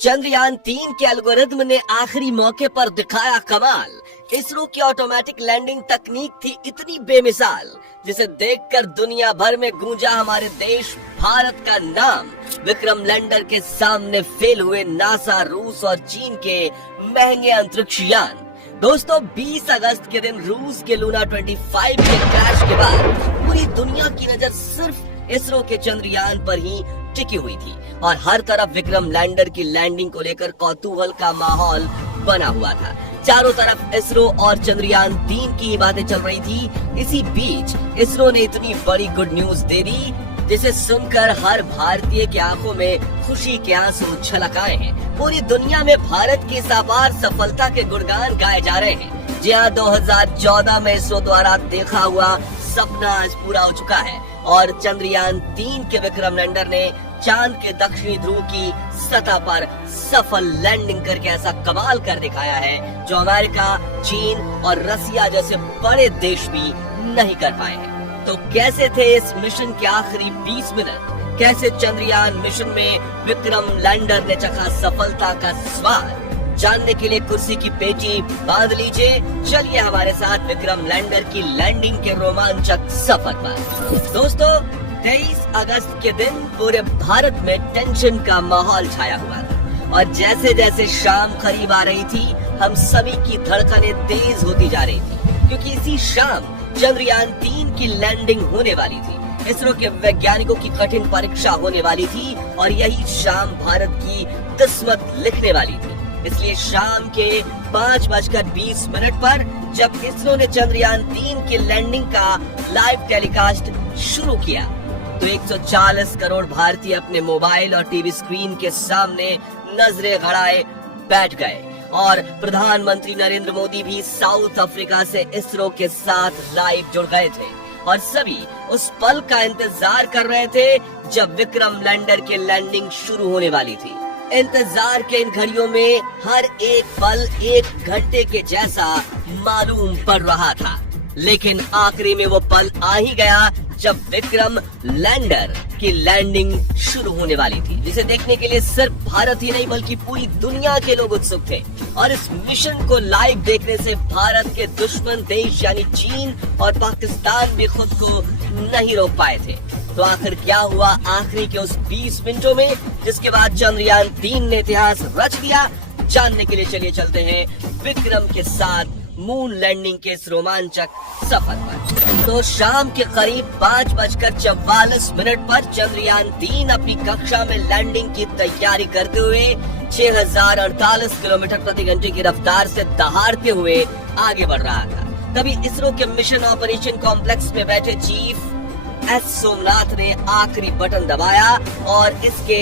चंद्रयान-3 के एल्गोरिथम ने आखिरी मौके पर दिखाया कमाल। इसरो की ऑटोमेटिक लैंडिंग तकनीक थी इतनी बेमिसाल, जिसे देखकर दुनिया भर में गूंजा हमारे देश भारत का नाम। विक्रम लैंडर के सामने फेल हुए नासा, रूस और चीन के महंगे अंतरिक्ष यान। दोस्तों, 20 अगस्त के दिन रूस के लूना 25 के क्रैश के बाद पूरी दुनिया की नजर सिर्फ इसरो के चंद्रयान पर ही टिकी हुई थी और हर तरफ विक्रम लैंडर की लैंडिंग को लेकर कौतूहल का माहौल बना हुआ था। चारों तरफ इसरो और चंद्रयान-3 की बातें चल रही थी। इसी बीच इसरो ने इतनी बड़ी गुड न्यूज दे दी, जिसे सुनकर हर भारतीय की आंखों में खुशी के आंसू छलक आए हैं। पूरी दुनिया में भारत की इस अपार सफलता के गुणगान गाए जा रहे हैं। जी हाँ, 2014 में इसरो द्वारा देखा हुआ सपना आज पूरा हो चुका है और चंद्रयान-3 के विक्रम लैंडर ने चांद के दक्षिणी ध्रुव की सतह पर सफल लैंडिंग करके ऐसा कमाल कर दिखाया है जो अमेरिका, चीन और रसिया जैसे बड़े देश भी नहीं कर पाए हैं। तो कैसे थे इस मिशन के आखिरी 20 मिनट? कैसे चंद्रयान मिशन में विक्रम लैंडर ने चखा सफलता का स्वाद? जानने के लिए कुर्सी की पेटी बांध लीजिए। चलिए हमारे साथ विक्रम लैंडर की लैंडिंग के रोमांचक सफर पर। दोस्तों, 23 अगस्त के दिन पूरे भारत में टेंशन का माहौल छाया हुआ था और जैसे जैसे शाम करीब आ रही थी, हम सभी की धड़कनें तेज होती जा रही थी, क्योंकि इसी शाम चंद्रयान-3 की लैंडिंग होने वाली थी। इसरो के वैज्ञानिकों की कठिन परीक्षा होने वाली थी और यही शाम भारत की किस्मत लिखने वाली थी। इसलिए शाम के 5:20 पर जब इसरो ने चंद्रयान-3 की लैंडिंग का लाइव टेलीकास्ट शुरू किया, तो 140 करोड़ भारतीय अपने मोबाइल और टीवी स्क्रीन के सामने नजरें गड़ाए बैठ गए और प्रधानमंत्री नरेंद्र मोदी भी साउथ अफ्रीका से इसरो के साथ लाइव जुड़ गए थे और सभी उस पल का इंतजार कर रहे थे जब विक्रम लैंडर की लैंडिंग शुरू होने वाली थी। इंतजार के इन घड़ियों में हर एक पल 1 घंटे के जैसा मालूम पड़ रहा था, लेकिन आखिरी में वो पल आ ही गया जब विक्रम लैंडर की लैंडिंग शुरू होने वाली थी, जिसे देखने के लिए सिर्फ भारत ही नहीं बल्कि पूरी दुनिया के लोग उत्सुक थे। और इस मिशन को लाइव देखने से भारत के दुश्मन देश यानी चीन और पाकिस्तान भी खुद को नहीं रोक पाए थे। तो आखिर क्या हुआ आखिरी के उस 20 मिनटों में, जिसके बाद चंद्रयान-3 ने इतिहास रच दिया? जानने के लिए चलिए चलते हैं विक्रम के साथ मून लैंडिंग के इस रोमांचक सफर पर। तो शाम के करीब 5:44 पर चंद्रयान-3 अपनी कक्षा में लैंडिंग की तैयारी करते हुए 6048 किलोमीटर प्रति घंटे की रफ्तार से दहाड़ते हुए आगे बढ़ रहा था। तभी इसरो के मिशन ऑपरेशन कॉम्प्लेक्स में बैठे चीफ एस सोमनाथ ने आखिरी बटन दबाया और इसके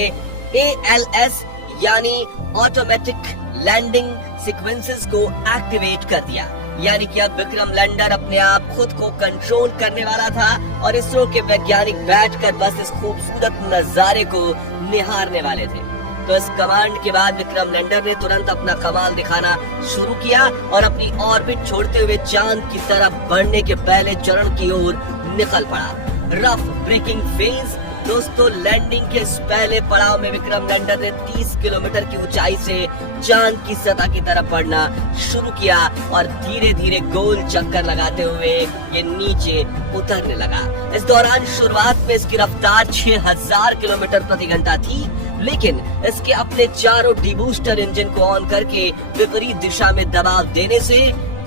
ALS यानी ऑटोमेटिक लैंडिंग सीक्वेंसेस को एक्टिवेट कर दिया। यानी कि अब विक्रम लैंडर अपने आप खुद को कंट्रोल करने वाला था और इसरो के वैज्ञानिक बैठकर बस इस खूबसूरत नजारे को निहारने वाले थे। तो इस कमांड के बाद विक्रम लैंडर ने तुरंत अपना कमाल दिखाना शुरू किया और अपनी ऑर्बिट छोड़ते हुए चांद की तरफ बढ़ने के पहले चरण की ओर निकल पड़ा। Rough breaking phase. दोस्तों, लैंडिंग के इस पहले पड़ाव में विक्रम लैंडर ने 30 किलोमीटर की ऊंचाई से चांद की सतह की तरफ बढ़ना शुरू किया और धीरे धीरे गोल चक्कर लगाते हुए ये नीचे उतरने लगा। इस दौरान शुरुआत में इसकी रफ्तार 6000 किलोमीटर प्रति घंटा थी, लेकिन इसके अपने चारों डीबूस्टर इंजन को ऑन करके विपरीत दिशा में दबाव देने से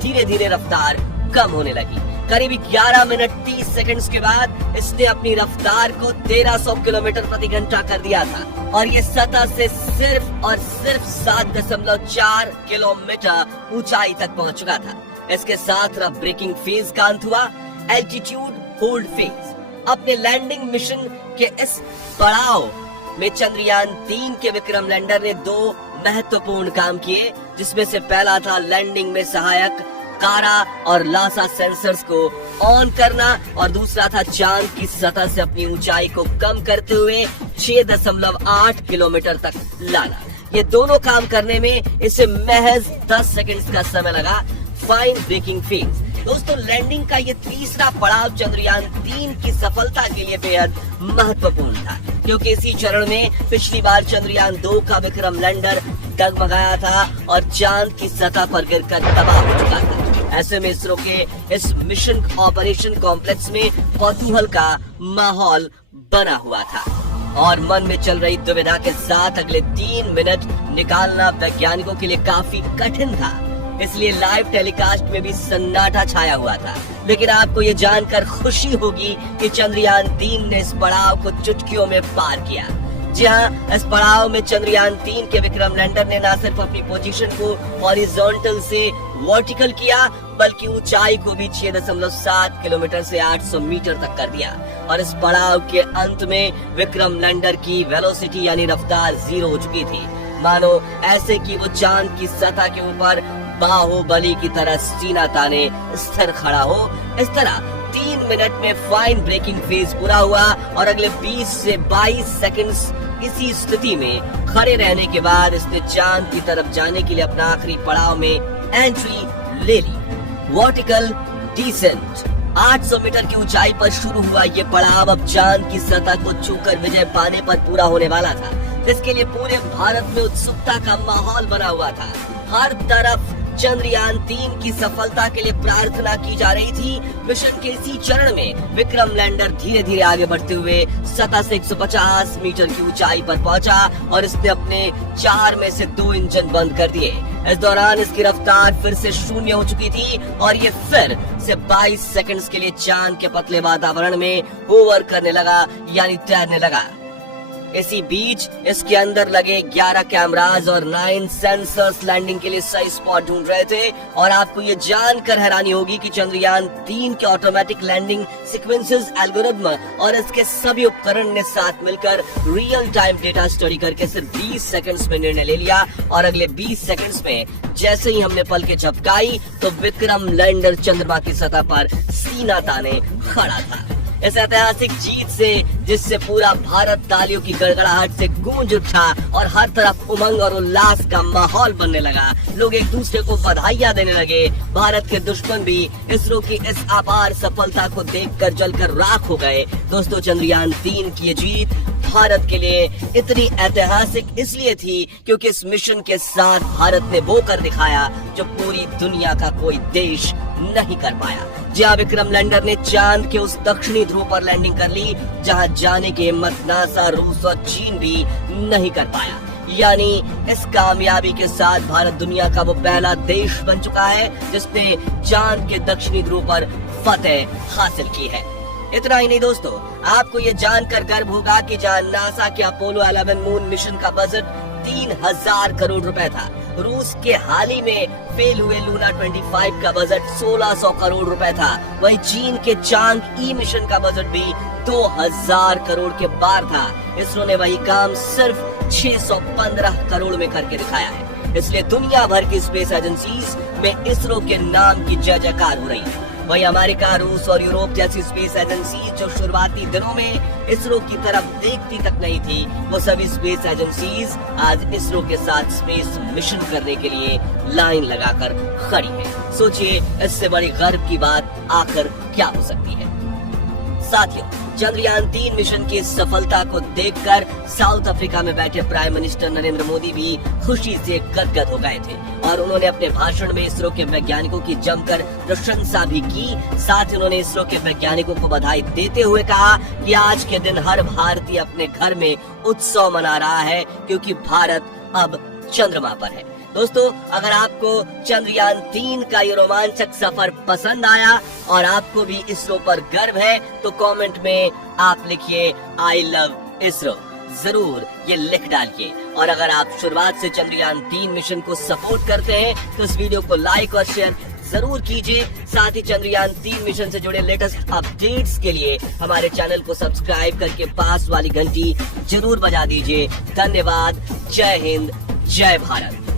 धीरे धीरे रफ्तार कम होने लगी। करीब 11 मिनट 30 सेकंड्स के बाद इसने अपनी रफ्तार को 1300 किलोमीटर प्रति घंटा कर दिया था और ये सतह से सिर्फ और सिर्फ 7.4 किलोमीटर ऊंचाई तक पहुंच चुका था। इसके साथ रफ ब्रेकिंग फेज का अंत हुआ। Altitude hold phase. अपने लैंडिंग मिशन के इस पड़ाव में चंद्रयान-3 के विक्रम लैंडर ने 2 महत्वपूर्ण काम किए, जिसमें से पहला था लैंडिंग में सहायक कारा और लासा सेंसर्स को ऑन करना और दूसरा था चांद की सतह से अपनी ऊंचाई को कम करते हुए 6.8 किलोमीटर तक लाना। ये दोनों काम करने में इसे महज 10 सेकंड्स का समय लगा। Fine braking phase. दोस्तों, लैंडिंग का ये तीसरा पड़ाव चंद्रयान-3 की सफलता के लिए बेहद महत्वपूर्ण था, क्योंकि इसी चरण में पिछली बार चंद्रयान 2 का विक्रम लैंडर डगमगाया था और चांद की सतह पर गिरकर तबाह हो चुका था। ऐसे में इसरो के इस मिशन ऑपरेशन कॉम्प्लेक्स में कौतूहल का माहौल बना हुआ था और मन में चल रही दुविधा के साथ अगले 3 मिनट निकालना वैज्ञानिकों के लिए काफी कठिन था। इसलिए लाइव टेलीकास्ट में भी सन्नाटा छाया हुआ था। लेकिन आपको ये जानकर खुशी होगी कि चंद्रयान 3 ने इस पड़ाव को चुटकियों में पार किया। जी हाँ, इस पड़ाव में चंद्रयान 3 के विक्रम लैंडर ने न सिर्फ अपनी पोजीशन को हॉरिजॉन्टल से वर्टिकल किया, बल्कि ऊंचाई को भी 6.7 किलोमीटर से 800 मीटर तक कर दिया। और इस पड़ाव के अंत में विक्रम लैंडर की वेलोसिटी यानी रफ्तार 0 हो चुकी थी। मानो ऐसे कि वो चांद की सतह के ऊपर बाहुबली की तरह सीना ताने स्थिर खड़ा हो। इस तरह 3 मिनट में फाइन ब्रेकिंग फेज पूरा हुआ और अगले 20 से 22 सेकंड्स इसी स्थिति में खड़े रहने के बाद इसने चांद की तरफ जाने के लिए अपना आखिरी पड़ाव में एंट्री ले ली, वर्टिकल डिसेंट। 800 मीटर की ऊंचाई पर शुरू हुआ ये पड़ाव अब चांद की सतह को छूकर विजय पाने पर पूरा होने वाला था, जिसके लिए पूरे भारत में उत्सुकता का माहौल बना हुआ था। हर तरफ चंद्रयान 3 की सफलता के लिए प्रार्थना की जा रही थी। मिशन के इसी चरण में विक्रम लैंडर धीरे धीरे आगे बढ़ते हुए सतह से 150 मीटर की ऊंचाई पर पहुंचा और इसने अपने 4 में से 2 इंजन बंद कर दिए। इस दौरान इसकी रफ्तार फिर से 0 हो चुकी थी और ये फिर से 22 सेकंड्स के लिए चांद के पतले वातावरण में होवर करने लगा यानी तैरने लगा। इसी बीच इसके अंदर लगे 11 कैमरास और 9 सेंसर्स लैंडिंग के लिए सही स्पॉट ढूंढ रहे थे। और आपको ये जानकर हैरानी होगी कि चंद्रयान 3 के ऑटोमेटिक लैंडिंग सीक्वेंसेस एल्गोरिथम और इसके सभी उपकरण ने साथ मिलकर रियल टाइम डेटा स्टडी करके सिर्फ 20 सेकंड्स में निर्णय ले लिया। और अगले 20 सेकंड्स में जैसे ही हमने पलकें झपकाई तो विक्रम लैंडर चंद्रमा की सतह पर सीना ताने खड़ा था। इस ऐतिहासिक जीत से जिससे पूरा भारत तालियों की गड़गड़ाहट से गूंज उठा और हर तरफ उमंग और उल्लास का माहौल बनने लगा। लोग एक दूसरे को बधाइयां देने लगे। भारत के दुश्मन भी इसरो की इस अपार सफलता को देखकर जलकर राख हो गए। दोस्तों, चंद्रयान 3 की ये जीत भारत के लिए इतनी ऐतिहासिक इसलिए थी क्योंकि इस मिशन के साथ भारत ने वो कर दिखाया जो पूरी दुनिया का कोई देश नहीं कर पाया। जहाँ विक्रम लैंडर ने चांद के उस दक्षिणी ध्रुव पर लैंडिंग कर ली जहाँ जाने की हिम्मत नासा, रूस और चीन भी नहीं कर पाया। यानी इस कामयाबी के साथ भारत दुनिया का वो पहला देश बन चुका है जिसने चांद के दक्षिणी ध्रुव पर फतेह हासिल की है। इतना ही नहीं दोस्तों, आपको ये जानकर गर्व होगा कि जहाँ नासा के अपोलो 11 मून मिशन का बजट 3000 करोड़ रुपए था, रूस के हाल ही में फेल हुए लूना 25 का बजट 1600 करोड़ रुपए था। वहीं चीन के चांग ई मिशन का बजट भी 2000 करोड़ के पार था। इसरो ने वही काम सिर्फ 615 करोड़ में करके दिखाया है। इसलिए दुनिया भर की स्पेस एजेंसीज में इसरो के नाम की जय जयकार हो रही है। वहीं अमेरिका, रूस और यूरोप जैसी स्पेस एजेंसी जो शुरुआती दिनों में इसरो की तरफ देखती तक नहीं थी, वो सभी स्पेस एजेंसीज आज इसरो के साथ स्पेस मिशन करने के लिए लाइन लगाकर खड़ी है। सोचिए, इससे बड़ी गर्व की बात आखिर क्या हो सकती है। साथियों, चंद्रयान 3 मिशन की सफलता को देखकर साउथ अफ्रीका में बैठे प्राइम मिनिस्टर नरेंद्र मोदी भी खुशी से गदगद हो गए थे और उन्होंने अपने भाषण में इसरो के वैज्ञानिकों की जमकर प्रशंसा भी की। साथ ही उन्होंने इसरो के वैज्ञानिकों को बधाई देते हुए कहा कि आज के दिन हर भारतीय अपने घर में उत्सव मना रहा है क्योंकि भारत अब चंद्रमा पर है। दोस्तों, अगर आपको चंद्रयान 3 का ये रोमांचक सफर पसंद आया और आपको भी इसरो पर गर्व है तो कमेंट में आप लिखिए आई लव इसरो, जरूर ये लिख डालिए। और अगर आप शुरुआत से चंद्रयान 3 मिशन को सपोर्ट करते हैं तो इस वीडियो को लाइक और शेयर जरूर कीजिए। साथ ही चंद्रयान 3 मिशन से जुड़े लेटेस्ट अपडेट्स के लिए हमारे चैनल को सब्सक्राइब करके पास वाली घंटी जरूर बजा दीजिए। धन्यवाद। जय हिंद, जय भारत।